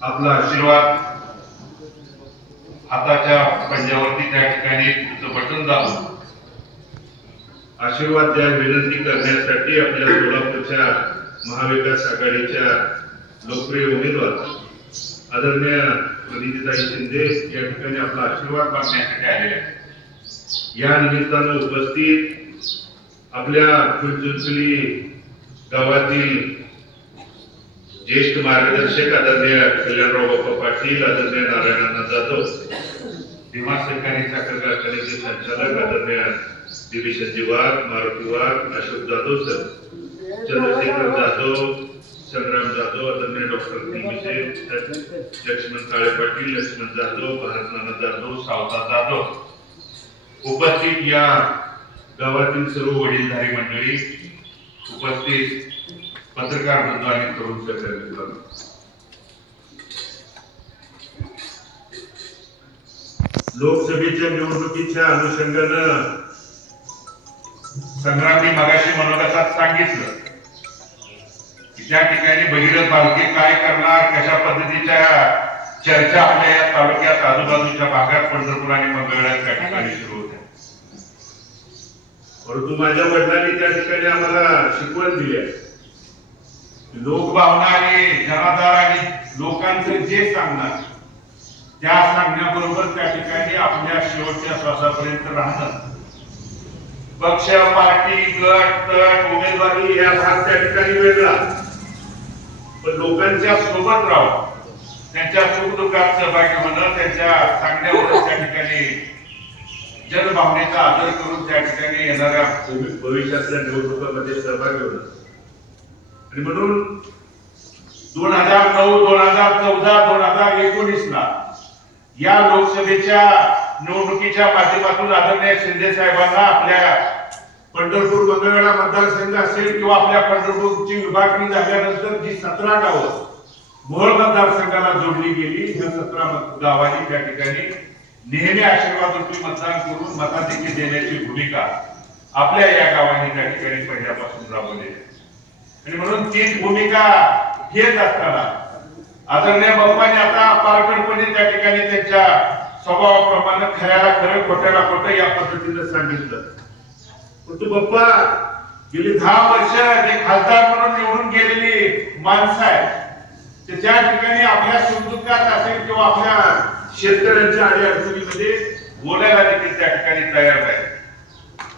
आपला आशीर्वाद हाताच्या पंजावरती त्या ठिकाणी तुमचं बटन दाबून आशीर्वाद द्या विनंती करण्यासाठी आपल्या सोलापूरच्या महाविकास आघाडीच्या लोकप्रिय उमेदवार आदरणीय प्रणितीताई शिंदे या ठिकाणी आपला आशीर्वाद मागण्यासाठी आलेले आहेत। या निमित्तानं उपस्थित आपल्या फुलचुंचली गावातील ज्येष्ठ मार्गदर्शक आदरणीय कल्याणराव बाप्पा पाटील, आदरणीय नारायण जाधव, भीमा सहकारी साखर कारखान्याचे संचालक आदरणीय दिलीशजी वाघ, मारुती वाघ, अशोक जाधव सर, चंद्रशेखर जाधव, संग्राम जाधव, आदरणीय डॉक्टर किलमिशे, लक्ष्मण काळे पाटील, लक्ष्मण जाधव, भारत नाना जाधव, सावता जाधव, उपस्थित या गावातील सर्व वडीलधारी मंडळी, उपस्थित पत्रकार बंधू आणि तरुण सहकारी, लोकसभेच्या निवडणुकीच्या अनुषंगानं संग्रामने मगाशी मनोगतात सांगितलं की त्या ठिकाणी भगीरथ बालके काय करणार, कशा पद्धतीच्या चर्चा आपल्या या तालुक्यात आजूबाजूच्या भागात पंढरपूर आणि मंगळवेढा त्या ठिकाणी सुरू होत्या। परंतु माझ्या वडिलांनी त्या ठिकाणी आम्हाला शिकवण दिली आहे, लोकभावना आणि जनाधार आणि लोकांचं जे सांगणार त्या सांगण्याबरोबर त्या ठिकाणी आपल्या शेवटच्या श्वासापर्यंत राहणं, पक्ष, पार्टी, गट, तट, उमेदवारी या भाग त्या ठिकाणी वेगळा, पण लोकांच्या सोबत राहून त्यांच्या सुखदुःखात सहभागी होणं, त्यांच्या सांगण्यावर त्या ठिकाणी जनभावनेचा आदर करून त्या ठिकाणी येणाऱ्या भविष्यातल्या निवडणुकांमध्ये सहभागी होणं। आणि म्हणून 2009, 2014, 2019 ला या लोकसभेच्या निवडणुकीच्या माध्यमातून आदरणीय शिंदे साहेबांना आपल्या पंढरपूर मंगळवेढा मतदारसंघ असेल किंवा आपल्या पंढरपूरची विभागणी झाल्यानंतर जी 17 गावं मोहोळ मतदारसंघाला जोडली गेली, ह्या 17 गावांनी त्या ठिकाणी नेहमी आशीर्वाद रूपी मतदान करून मताधिक्य देण्याची भूमिका आपल्या या गावांनी त्या ठिकाणी पहिल्यापासून राबवली आणि म्हणून तीच भूमिका घेत असताना आदरणीय बाप्पांनी आता पारदर्शकपणे त्या ठिकाणी त्यांच्या स्वभावाप्रमाणे खऱ्याला खरं, खोट्याला खोटं या पद्धतीने सांगितलं। परंतु बाप्पा गेली 10 वर्ष जे खासदार म्हणून निवडून गेलेली माणसं आहेत ते त्या ठिकाणी आपल्या सुखदुःखात असेल किंवा आपल्या शेतकऱ्यांच्या अडीअडचणीमध्ये बोलायला देखील त्या ठिकाणी तयार आहेत।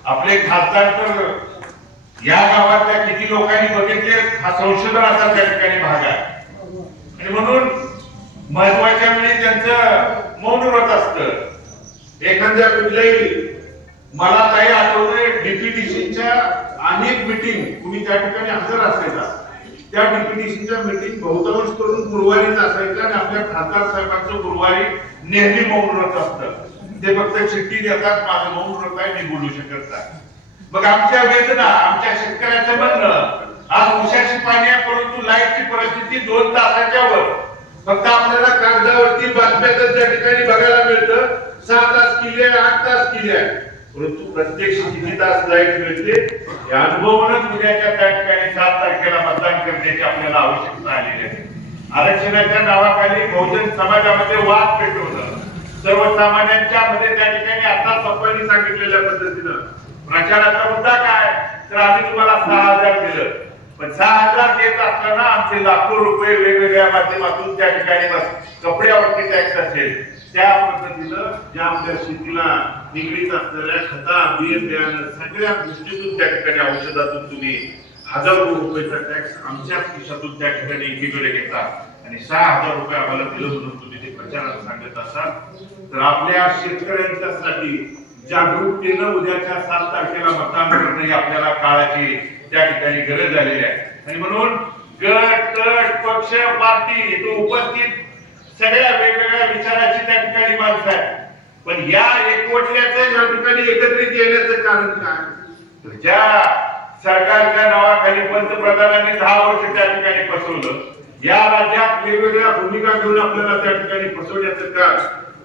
आपले खासदार तर या गावातल्या किती लोकांनी बघितले हा संशोधनाचा त्या ठिकाणी भाग आहे आणि म्हणून महत्वाच्या वेळी त्यांचं मौन व्रत असतं। एखाद्या कुठल्याही मला काही आठवतंय डीपीडीसीच्या अनेक मीटिंग तुम्ही त्या ठिकाणी हजर असायचा, त्या डीपीडीसीच्या मीटिंग बहुतांश करून गुरुवारीच असायच्या आणि आपल्या खासदार साहेबांचं गुरुवारी नेहमी मौन व्रत असतं। ते फक्त चिठ्ठी देतात, माझं मौन व्रत आहे, मी बोलू शकत नाही। मग आमच्या वेदना, आमच्या शेतकऱ्याचं म्हणणं आज उशाची पाणी आहे, परंतु लाईटची परिस्थिती 2 तासाच्या वर फक्त आपल्याला कागदावरती बातम्यातच त्या ठिकाणी बघायला मिळतं, 6 तास केली आहे, 8 तास केली आहे, परंतु प्रत्यक्ष किती तास लाईट मिळते हे अनुभवूनच उद्याच्या त्या ठिकाणी 7 तारखेला मतदान करण्याची आपल्याला आवश्यकता आलेली आहे। आरक्षणाच्या नावाखाली बहुजन समाजामध्ये वाद पेटवणं, सर्वसामान्यांच्या मध्ये त्या ठिकाणी आता पप्पांनी सांगितलेल्या पद्धतीनं प्रचाराचा मुद्दा काय, तर आम्ही तुम्हाला 6,000 दिलं, पण 6,000 देत असताना आमचे लाखो रुपये वेगवेगळ्या माध्यमातून त्या ठिकाणी कपड्यावरती टॅक्स असेल, त्या पद्धतीनं ज्या आपल्या शेतीला निगडीत असलेल्या खता, बियाणं सगळ्या गोष्टीतून त्या ठिकाणी औषधातून तुम्ही हजारो रुपयाचा टॅक्स आमच्या खिशातून त्या ठिकाणी एकीकडे घेता आणि 6,000 रुपये आम्हाला दिलं म्हणून तुम्ही ते प्रचारात सांगत असाल, तर आपल्या शेतकऱ्यांच्यासाठी जागरूकतेनं उद्याच्या 7 तारखेला मतदान करणं ही आपल्याला काळाची त्या ठिकाणी गरज झालेली आहे। आणि म्हणून गट, तट, पक्ष, पार्टी तो उपस्थित सगळ्या वेगवेगळ्या विचाराची त्या ठिकाणी माणसं आहे, पण या एकवटल्याचं या ठिकाणी एकत्रित येण्याचं कारण काय, तर ज्या सरकारच्या नावाखाली पंतप्रधानांनी 10 वर्ष त्या ठिकाणी फसवलं, या राज्यात वेगवेगळ्या भूमिका घेऊन आपल्याला त्या ठिकाणी फसवण्याचं काम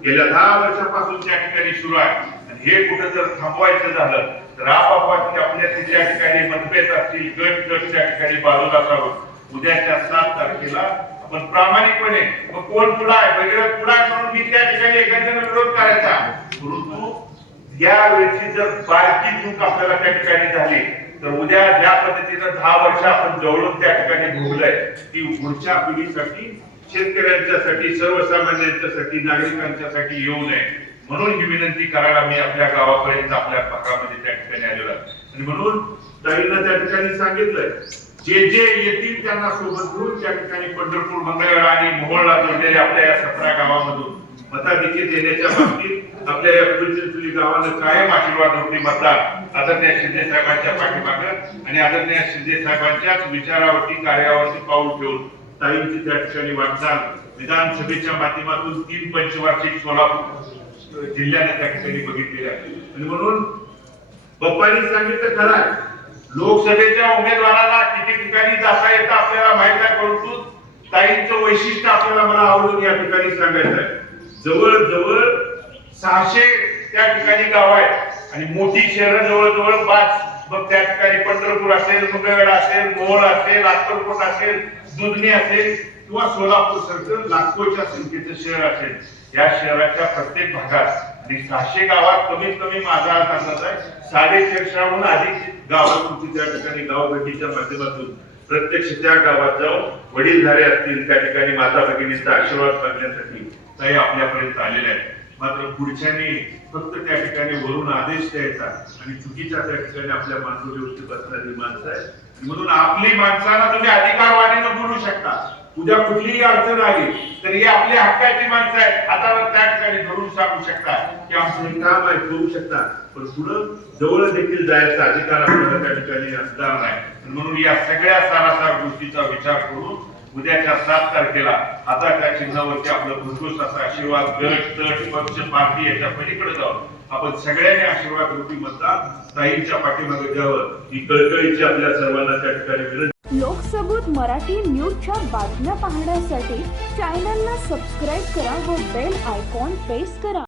गेल्या 10 वर्षापासून त्या ठिकाणी सुरू आहे। हे कुठं जर थांबवायचं झालं तर आपापसात आपल्या त्या ठिकाणी मतभेद असतील, गट त्या ठिकाणी बाजूला सारून उद्याच्या 7 तारखेला पण प्रामाणिकपणे मग कोण पुढा आहे भगीरथ पुढा म्हणून मी त्या ठिकाणी एखाद्याने विरोध करायचा, परंतु या वेळची जर बारकी चूक आपल्याला त्या ठिकाणी झाली तर उद्या ज्या पद्धतीनं 10 वर्ष आपण जवळून त्या ठिकाणी भोगलंय ती पुढच्या पिढीसाठी, शेतकऱ्यांच्यासाठी, सर्वसामान्यांच्यासाठी, नागरिकांच्यासाठी येऊ नये म्हणून ही विनंती करायला मी आपल्या गावापर्यंत आपल्या भागामध्ये त्या ठिकाणी आलेलो आहे. आणि म्हणून ताईंना त्या ठिकाणी सांगितलंय जे जे येतील त्यांना सोबत घेऊन त्या ठिकाणी पंढरपूर, मंगळवेढा आणि मोहोळला जोडलेल्या आपल्या या 17 गावामधून मताधिक्य देण्याच्या बाबतीत आपल्या या पुढची गावानं कायम आशीर्वाद रूपी मतदान आदरणीय शिंदे साहेबांच्या पाठीमागं आणि आदरणीय शिंदे साहेबांच्याच विचारावरती, कार्यावरती पाऊल ठेवून ताईंची त्या ठिकाणी वाटचाल विधानसभेच्या माध्यमातून 3 पंचवार्षिक सोलापूर जिल्ह्याने त्या ठिकाणी बघितलेली आहे. आणि म्हणून पप्पांनी सांगितलं खरं आहे, लोकसभेच्या उमेदवाराला किती ठिकाणी जाता येतं आपल्याला माहित आहे, परंतु ताईंचं वैशिष्ट्य आपल्याला मला आवडून या ठिकाणी सांगायचं आहे. जवळजवळ 600 त्या ठिकाणी गाव आहेत आणि मोठी शहरं जवळजवळ 5. मग त्या ठिकाणी पंढरपूर असेल, मंगळवेढा असेल, मोहोळ असेल, अक्कलकोट असेल, दुधनी असेल किंवा सोलापूर सारखं लाखोच्या संख्येचं शहर असेल. या शहराच्या प्रत्येक भागात आणि 600 गावात कमीत कमी माझा अंदाज आहे 450हून अधिक गावातून त्या ठिकाणी गावभेटीच्या माध्यमातून प्रत्यक्ष त्या गावात जाऊन वडीलधारे असतील त्या ठिकाणी माता भगिनींचा आशीर्वाद मागण्यासाठी ताई आपल्यापर्यंत आलेल्या आहेत. मात्र पुढच्यानी फक्त त्या ठिकाणी वरून आदेश द्यायचा आणि चुकीच्या त्या ठिकाणी आपल्या माणसावरती बसणारी माणसं आहे. म्हणून आपली माणसांना तुम्ही अधिकारवाणीनं बोलू शकता. उद्या कुठलीही अडचण आली तर ही आपली हक्काची माणसं आहेत, हातावर त्या ठिकाणी धरून सांगू शकता की आमचं हे काम आहे, करू शकता. पण पुढं जवळ देखील जायचा अधिकार आपल्याला त्या ठिकाणी असणार नाही. म्हणून या सगळ्या सारासार गोष्टीचा विचार करून उद्याच्या 7 तारखेला हाताच्या चिन्हावरती आपलं भरघोस असा आशीर्वाद गट, तट, पक्ष, पार्टी याच्या पलीकडे जाऊन आपण सगळ्यांनी आशीर्वाद रूपी मतदान ताईंच्या पाठीमागे द्यावं ही कळकळीची आपल्या सर्वांना त्या ठिकाणी विनंती. लोकसबूत मराठी न्यूजच्या बातम्या पाहण्यासाठी चॅनलला सबस्क्राईब करा व बेल आयकॉन प्रेस करा.